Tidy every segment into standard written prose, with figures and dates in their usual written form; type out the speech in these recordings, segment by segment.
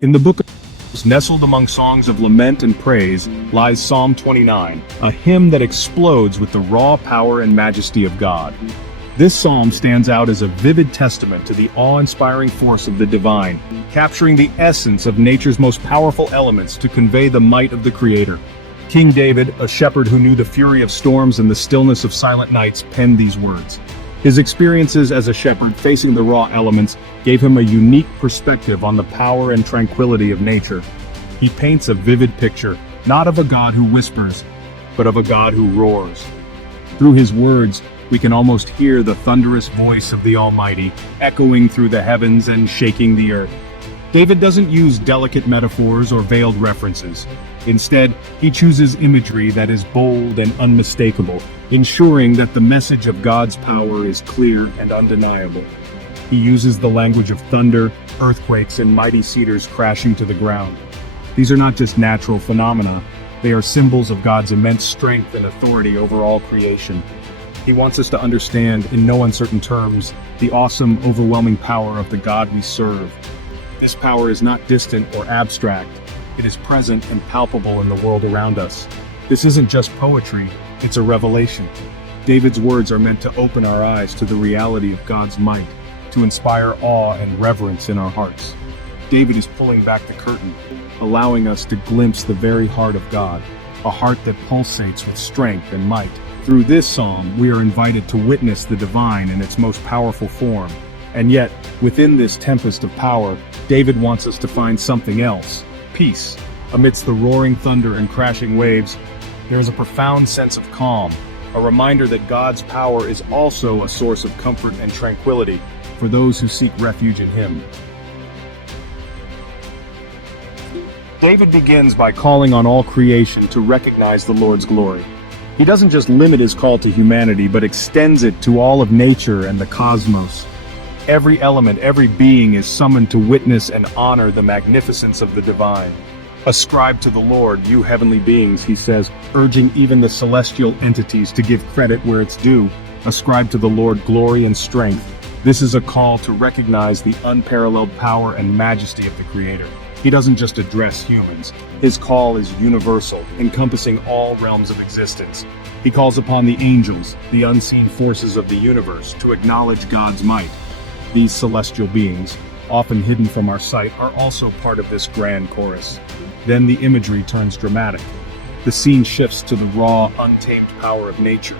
In the book of Psalms, nestled among songs of lament and praise, lies Psalm 29, a hymn that explodes with the raw power and majesty of God. This psalm stands out as a vivid testament to the awe-inspiring force of the divine, capturing the essence of nature's most powerful elements to convey the might of the Creator. King David, a shepherd who knew the fury of storms and the stillness of silent nights, penned these words. His experiences as a shepherd facing the raw elements gave him a unique perspective on the power and tranquility of nature. He paints a vivid picture, not of a God who whispers, but of a God who roars. Through his words, we can almost hear the thunderous voice of the Almighty, echoing through the heavens and shaking the earth. David doesn't use delicate metaphors or veiled references. Instead, he chooses imagery that is bold and unmistakable, ensuring that the message of God's power is clear and undeniable. He uses the language of thunder, earthquakes, and mighty cedars crashing to the ground. These are not just natural phenomena, they are symbols of God's immense strength and authority over all creation. He wants us to understand, in no uncertain terms, the awesome, overwhelming power of the God we serve. This power is not distant or abstract. It is present and palpable in the world around us. This isn't just poetry, it's a revelation. David's words are meant to open our eyes to the reality of God's might, to inspire awe and reverence in our hearts. David is pulling back the curtain, allowing us to glimpse the very heart of God, a heart that pulsates with strength and might. Through this psalm, we are invited to witness the divine in its most powerful form. And yet, within this tempest of power, David wants us to find something else: peace. Amidst the roaring thunder and crashing waves, there is a profound sense of calm, a reminder that God's power is also a source of comfort and tranquility for those who seek refuge in Him. David begins by calling on all creation to recognize the Lord's glory. He doesn't just limit his call to humanity, but extends it to all of nature and the cosmos. Every element, every being is summoned to witness and honor the magnificence of the divine. Ascribe to the Lord, you heavenly beings, he says, urging even the celestial entities to give credit where it's due. Ascribe to the Lord glory and strength. This is a call to recognize the unparalleled power and majesty of the Creator. He doesn't just address humans. His call is universal, encompassing all realms of existence. He calls upon the angels, the unseen forces of the universe, to acknowledge God's might. These celestial beings, often hidden from our sight, are also part of this grand chorus. Then the imagery turns dramatic. The scene shifts to the raw, untamed power of nature.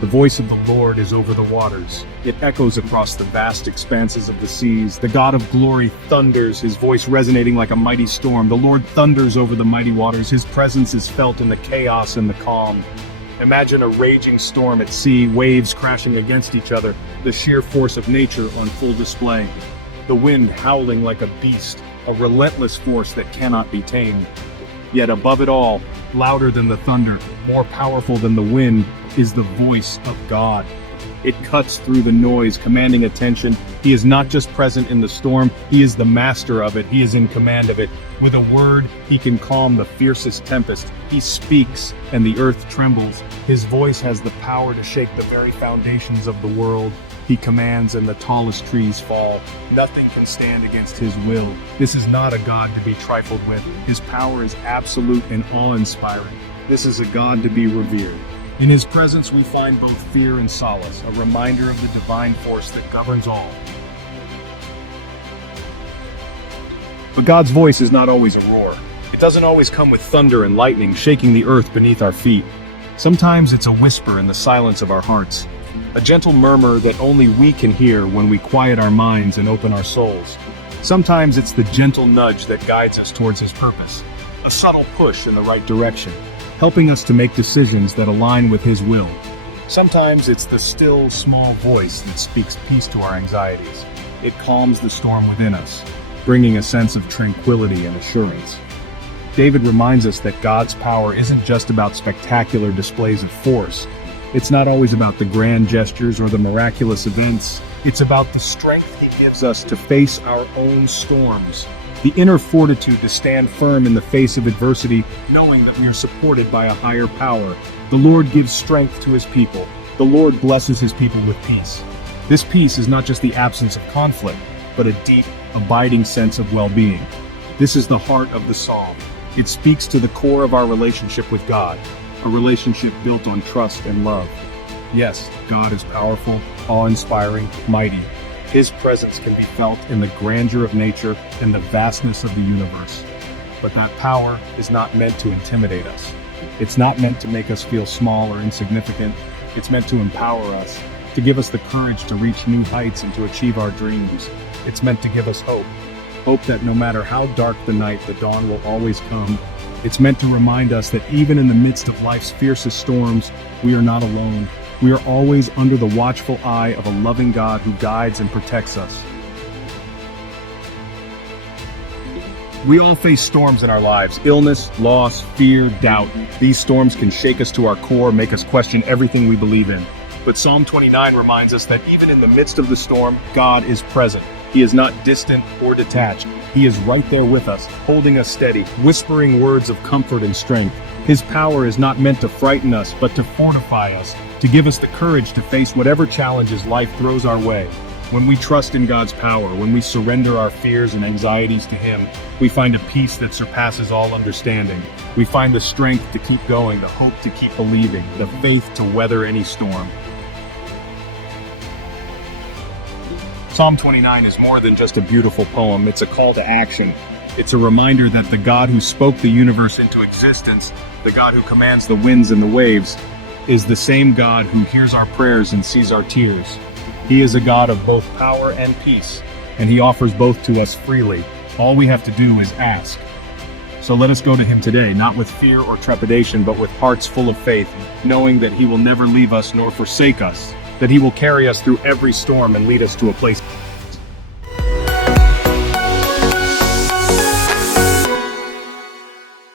The voice of the Lord is over the waters. It echoes across the vast expanses of the seas. The God of glory thunders, his voice resonating like a mighty storm. The Lord thunders over the mighty waters. His presence is felt in the chaos and the calm. Imagine a raging storm at sea, waves crashing against each other, the sheer force of nature on full display. The wind howling like a beast, a relentless force that cannot be tamed. Yet above it all, louder than the thunder, more powerful than the wind, is the voice of God. It cuts through the noise, commanding attention. He is not just present in the storm, he is the master of it. He is in command of it. With a word, he can calm the fiercest tempest. He speaks, and the earth trembles. His voice has the power to shake the very foundations of the world. He commands, and the tallest trees fall. Nothing can stand against his will. This is not a God to be trifled with. His power is absolute and awe-inspiring. This is a God to be revered. In his presence we find both fear and solace, a reminder of the divine force that governs all. But God's voice is not always a roar. It doesn't always come with thunder and lightning shaking the earth beneath our feet. Sometimes it's a whisper in the silence of our hearts, a gentle murmur that only we can hear when we quiet our minds and open our souls. Sometimes it's the gentle nudge that guides us towards his purpose, a subtle push in the right direction, helping us to make decisions that align with his will. Sometimes it's the still, small voice that speaks peace to our anxieties. It calms the storm within us, bringing a sense of tranquility and assurance. David reminds us that God's power isn't just about spectacular displays of force. It's not always about the grand gestures or the miraculous events. It's about the strength he gives us to face our own storms, the inner fortitude to stand firm in the face of adversity, knowing that we are supported by a higher power. The Lord gives strength to his people. The Lord blesses his people with peace. This peace is not just the absence of conflict, but a deep, abiding sense of well-being. This is the heart of the psalm. It speaks to the core of our relationship with God, a relationship built on trust and love. Yes, God is powerful, awe-inspiring, mighty. His presence can be felt in the grandeur of nature and the vastness of the universe. But that power is not meant to intimidate us. It's not meant to make us feel small or insignificant. It's meant to empower us, to give us the courage to reach new heights and to achieve our dreams. It's meant to give us hope. Hope that no matter how dark the night, the dawn will always come. It's meant to remind us that even in the midst of life's fiercest storms, we are not alone. We are always under the watchful eye of a loving God who guides and protects us. We all face storms in our lives: illness, loss, fear, doubt. These storms can shake us to our core, make us question everything we believe in. But Psalm 29 reminds us that even in the midst of the storm, God is present. He is not distant or detached. He is right there with us, holding us steady, whispering words of comfort and strength. His power is not meant to frighten us, but to fortify us, to give us the courage to face whatever challenges life throws our way. When we trust in God's power, when we surrender our fears and anxieties to Him, we find a peace that surpasses all understanding. We find the strength to keep going, the hope to keep believing, the faith to weather any storm. Psalm 29 is more than just a beautiful poem, it's a call to action. It's a reminder that the God who spoke the universe into existence, the God who commands the winds and the waves, is the same God who hears our prayers and sees our tears. He is a God of both power and peace, and He offers both to us freely. All we have to do is ask. So let us go to Him today, not with fear or trepidation, but with hearts full of faith, knowing that He will never leave us nor forsake us, that He will carry us through every storm and lead us to a place